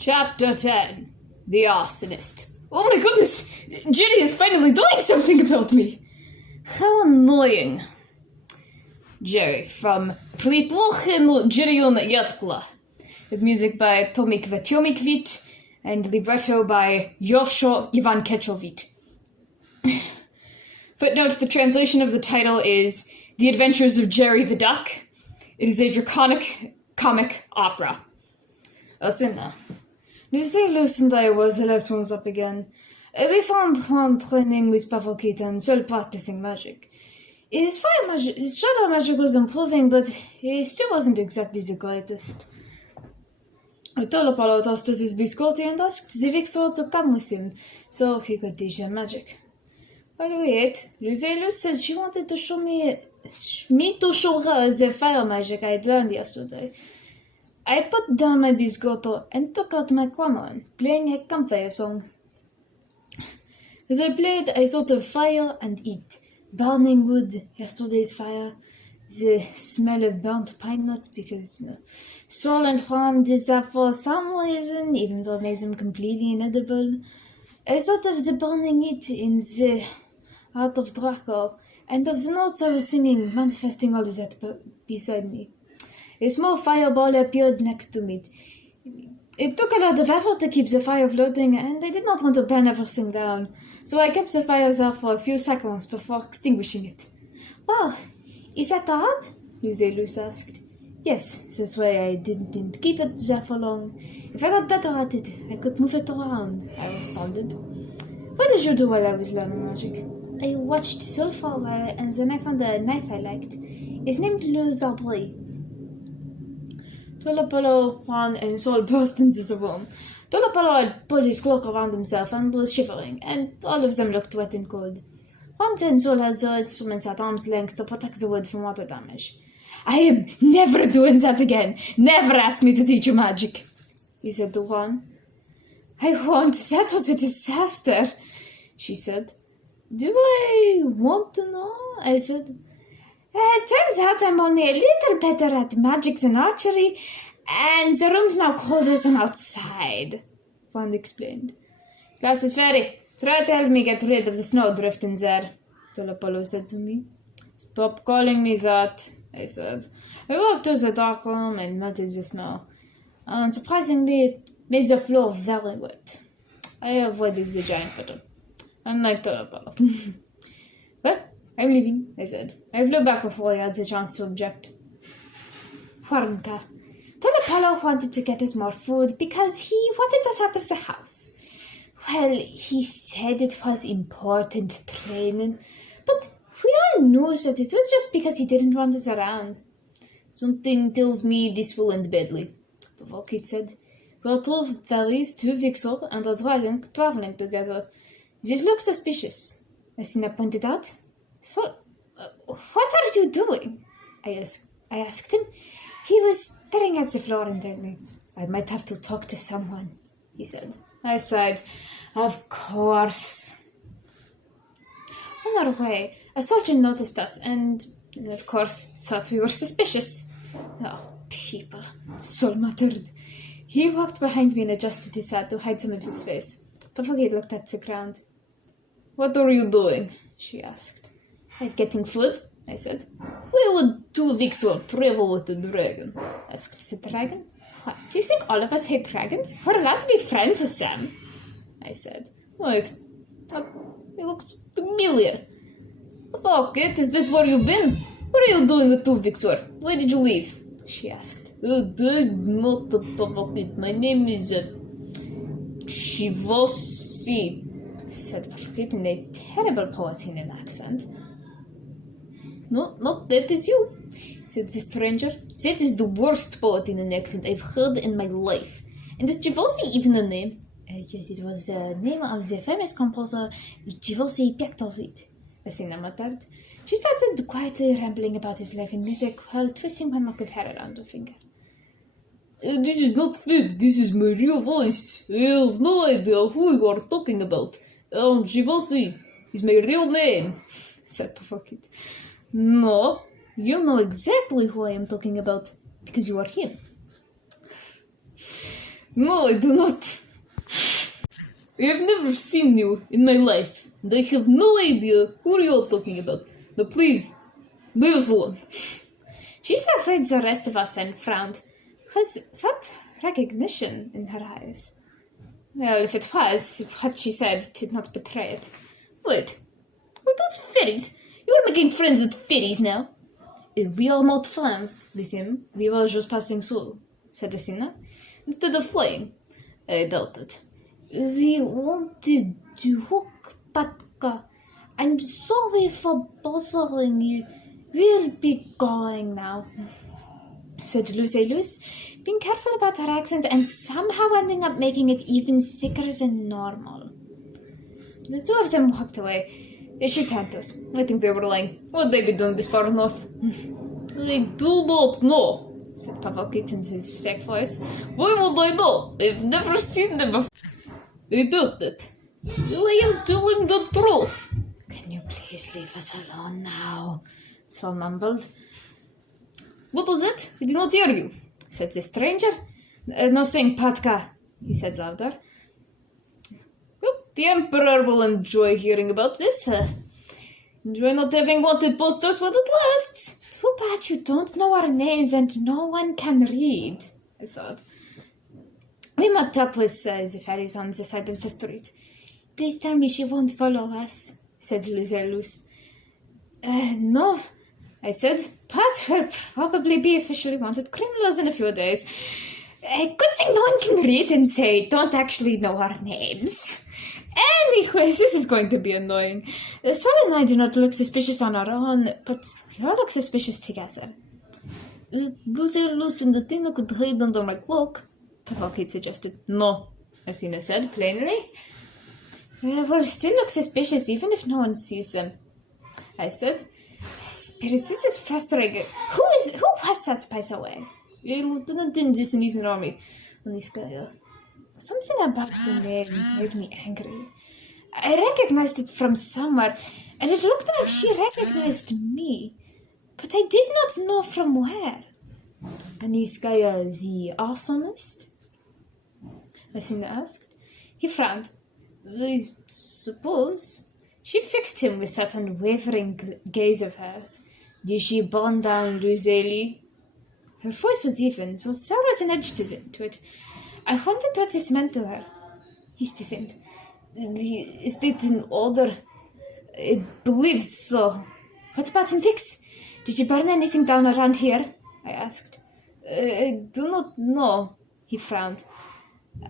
Chapter 10. The Arsonist. Oh my goodness! Gerriy is finally doing something about me! How annoying. Gerriy from Gerriy and Dzherriy. With music by Tomik Vetiomikvit and libretto by Yosho Ivan Kechovit. Footnote, the translation of the title is The Adventures of Gerriy the Duck. It is a draconic comic opera. Athena. Lepus and I was the last ones up again. We found one training with Powatina and Syl practicing magic. His shadow magic was improving, but he still wasn't exactly the greatest. I told Apollo tossed us his biscotti and asked the Vixor to come with him, so he could teach them magic. While we ate, Luz said she wanted to show her the fire magic I'd learned yesterday. I put down my biscotto and took out my quamon, playing a campfire song. As I played, I thought of fire and heat, burning wood, yesterday's fire, the smell of burnt pine nuts, because Syl and Juan did that for some reason, even though it made them completely inedible. I thought of the burning heat in the heart of Draco, and of the notes I was singing, manifesting all of that beside me. A small fireball appeared next to me. It took a lot of effort to keep the fire floating, and I did not want to burn everything down, so I kept the fire there for a few seconds before extinguishing it. Wow, is that hard? Luz asked. Yes, this way I didn't keep it there for long. If I got better at it, I could move it around, I responded. What did you do while I was learning magic? I watched Syl for a while, and then I found a knife I liked. It's named Le Zabri. Apollo, Juan, and Syl burst into the room. Apollo had pulled his cloak around himself and was shivering, and all of them looked wet and cold. Juan and Syl had their instruments at arm's length to protect the wood from water damage. I am never doing that again. Never ask me to teach you magic, he said to Juan. I won't. That was a disaster, she said. Do I want to know? I said. Turns out I'm only a little better at magic than archery, and the room's now colder than outside, Juan explained. Class is fairy. Try to help me get rid of the snowdrift in there, Apollo said to me. Stop calling me that, I said. I walked to the dark room and melted the snow. And surprisingly, it made the floor very wet. I avoided the giant puddle, unlike Apollo. Well, I'm leaving, I said. I flew back before he had the chance to object. Juanca. Apollo wanted to get us more food because he wanted us out of the house. Well, he said it was important training, but we all knew that it was just because he didn't want us around. Something tells me this will end badly, Powatina said. We're two fairies, two Vixor, and a dragon traveling together. This looks suspicious, Athena pointed out. So, what are you doing? I asked him. He was staring at the floor intently. I might have to talk to someone, he said. I sighed. Of course. On our way, a soldier noticed us and, of course, thought we were suspicious. Oh, people, Syl muttered. He walked behind me and adjusted his hat to hide some of his face. Powatina looked at the ground. What are you doing? She asked. Getting food, I said. Where would two Vixor travel with the dragon? Asked the dragon. What, do you think all of us hate dragons? We're allowed to be friends with them, I said. Wait, it looks familiar. Powatina, is this where you've been? What are you doing with two Vixor? Why did you leave? She asked. Not the Powatina. My name is Chivosi, said Powatina in a terrible Powatinan accent. No, that is you, said the stranger. That is the worst Powatinan accent I've heard in my life. And is Chivosi even a name? Yes, it was the name of the famous composer Gerriy Pektovit, Athena muttered. She started quietly rambling about his life in music while twisting one lock of hair around her finger. This is not fake. This is my real voice. I have no idea who you are talking about. Chivosi is my real name, said Powatina. No, you know exactly who I am talking about, because you are him. No, I do not. I have never seen you in my life, and I have no idea who you are talking about. Now please, leave us alone. She surveyed the rest of us and frowned. Was that recognition in her eyes? Well, if it was, what she said did not betray it. Wait, those fairies? You are making friends with fairies now? We are not friends with him. We were just passing through, said Athena. Instead of flying. I doubt it. We wanted to hook Patka. I'm sorry for bothering you. We'll be going now, said Luce, being careful about her accent and somehow ending up making it even sicker than normal. The two of them walked away. She turned to us. I think they were lying. Would they be doing this far north? I do not know, said Pavokit in his fake voice. Why would I know? I've never seen them before. I doubt it. Well, I am telling the truth. Can you please leave us alone now? Syl mumbled. What was it? I did not hear you, said the stranger. No saying Patka, he said louder. Well, the Emperor will enjoy hearing about this. Enjoy not having wanted posters when it lasts. Too bad you don't know our names and no one can read, I thought. We met up with the fairies on the side of the street. Please tell me she won't follow us, said Luce. No, I said. Pat will probably be officially wanted criminals in a few days. Good thing no one can read and say don't actually know our names. Anyways, this is going to be annoying. Syl and I do not look suspicious on our own, but we all look suspicious together. Luce and Athena could hide under my cloak, Pavokit suggested. No, Athena said plainly. Well, still look suspicious even if no one sees them, I said. Spirits, this is frustrating. Who was that, by the way? Lieutenant in this in his army. Something about the name made me angry. I recognized it from somewhere, and it looked like she recognized me. But I did not know from where. Aniskaya the Arsonist? Athena asked. He frowned. I suppose. She fixed him with that unwavering gaze of hers. Did she burn down Luzeli? Her voice was even, so there was an edge to it. I wondered what this meant to her. He stiffened. Is it in order? I believe so. What about in Vix? Did she burn anything down around here? I asked. I do not know, he frowned.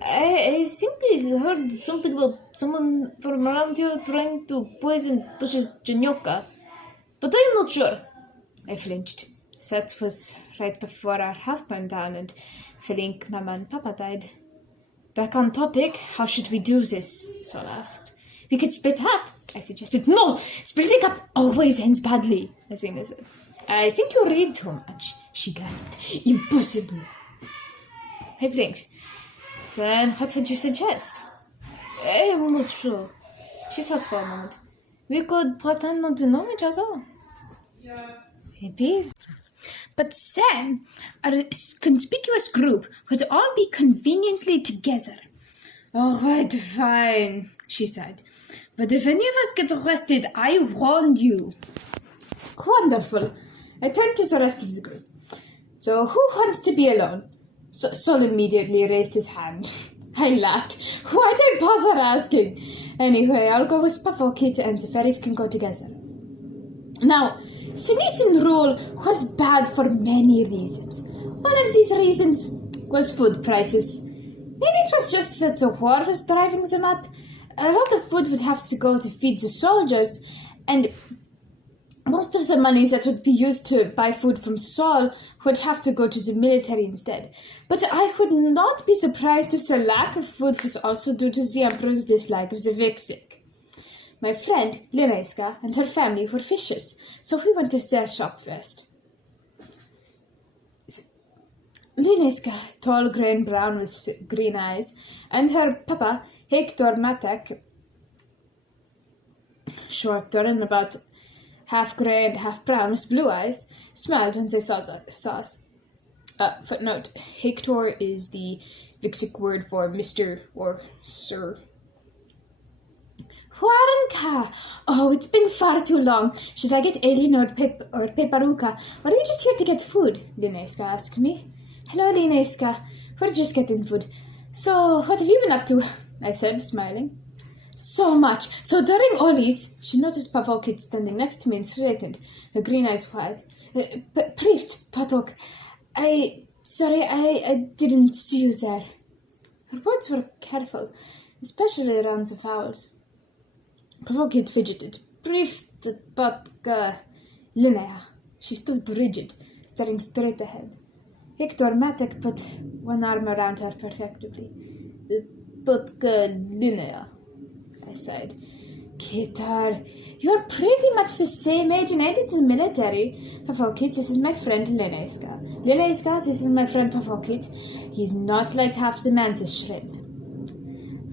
I think I heard something about someone from around here trying to poison Tush's Janyoka, but I am not sure. I flinched. That was right before our house burned down and Felink, Mama and Papa died. Back on topic, how should we do this? Syl asked. We could split up, I suggested. No! Splitting up always ends badly, Athena said. I think you read too much, she gasped. Impossible. I blinked. Then what would you suggest? I am not sure. She thought for a moment. We could pretend not to know each other. Yeah. Maybe. But then, our conspicuous group would all be conveniently together. All right, fine, she sighed. But if any of us gets arrested, I warn you. Wonderful. I turned to the rest of the group. So who wants to be alone? Syl immediately raised his hand. I laughed. Why'd I bother asking? Anyway, I'll go with Pavokit and the fairies can go together. Now, Synis rule was bad for many reasons. One of these reasons was food prices. Maybe it was just that the war was driving them up. A lot of food would have to go to feed the soldiers, and most of the money that would be used to buy food from Syl would have to go to the military instead. But I would not be surprised if the lack of food was also due to the Emperor's dislike of the Vixik. My friend, Lineska, and her family were fishers, so we went to their shop first. Lineska, tall, grey and brown with green eyes, and her papa, Hector Matek, shorter and about half grey and half brown with blue eyes, smiled when they saw us. Footnote, Hector is the Vixic word for Mr. or Sir. Huaranka! Oh, it's been far too long. Should I get Alien or Peparuka? Or are you just here to get food? Lineska asked me. Hello, Lineska. We're just getting food. So, what have you been up to? I said, smiling. So much. So during Ollie's, she noticed Pavokit standing next to me and straightened, her green eyes wide. Prift, Patok. Sorry, I didn't see you there. Her words were careful, especially around the fowls. Pavokit fidgeted. Prift, Patka, Linnea. She stood rigid, staring straight ahead. Hector Matek put one arm around her protectively. Patka, Linnea, I sighed. Kitar, you're pretty much the same age and I did the military. Pavokit, this is my friend Lineska. Lineska, this is my friend Pavokit. He's not like half the mantis shrimp.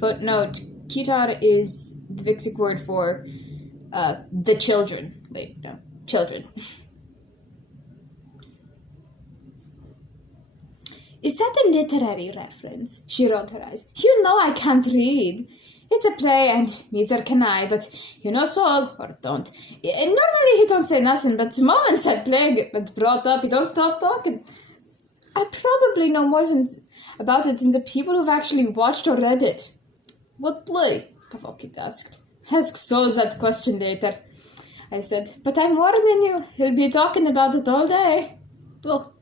Footnote, Kitar is the Vixic word for the children. Wait, no, children. Is that a literary reference? She rolled her eyes. You know I can't read. It's a play, and neither can I, but you know Sol, or don't. Normally he don't say nothing, but the moment said play but brought up, he don't stop talking. I probably know more about it than the people who've actually watched or read it. What play? Pavokit asked. Ask Sol that question later, I said. But I'm warning you, he'll be talking about it all day. Oh.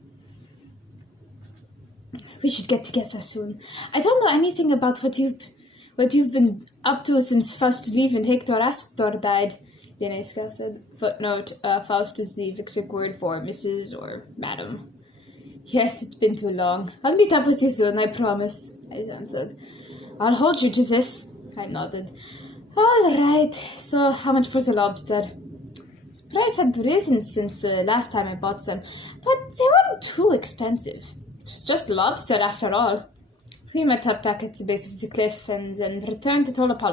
We should get together soon. I don't know anything about what you've been up to since first leaving Hector Astor died, Lineska said. Footnote, Faust is the Vixic word for Mrs. or Madam. Yes, it's been too long. I'll meet up with you soon, I promise, I answered. I'll hold you to this, I nodded. All right, so how much for the lobster? The price had risen since the last time I bought some, but they weren't too expensive. It was just lobster after all. We met up back at the base of the cliff and then returned to Tolapalo